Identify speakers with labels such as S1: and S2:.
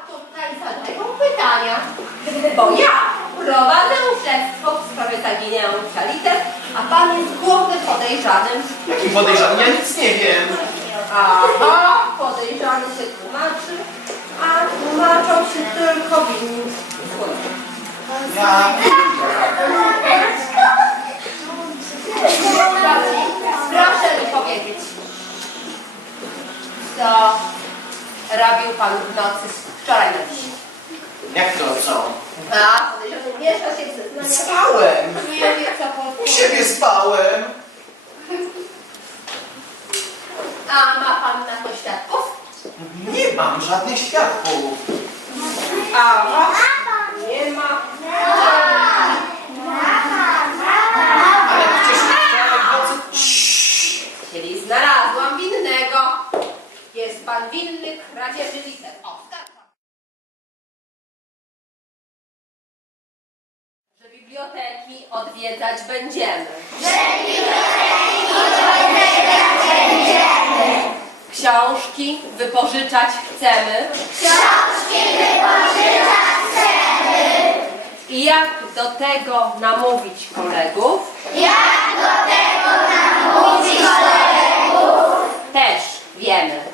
S1: tutaj zadają pytania, bo ja prowadzę śledztwo w sprawie zaginienia liter, a pan jest głównym podejrzanym.
S2: Jakim podejrzanym? Ja nic nie wiem.
S1: Aha, podejrzany się tłumaczy, a tłumaczą się tylko winni.
S2: Ja...
S1: Proszę mi powiedzieć, co robił pan w nocy wczoraj na dziś?
S2: Jak to co?
S1: A, podejrzany miesza się w zeznaniach.
S2: Spałem.
S1: Nie wie co
S2: U
S1: powiedzieć.
S2: siebie spałem.
S1: A ma pan na to świadków?
S2: Nie mam żadnych świadków.
S1: A nie ma.
S2: Ale przecież wczoraj w nocy... Ciii.
S1: Czyli znalazłam winnego. Jest pan winny kradzieży liter. Oskarżam. Że biblioteki odwiedzać będziemy. Książki wypożyczać chcemy. I jak do tego namówić kolegów? Też wiemy.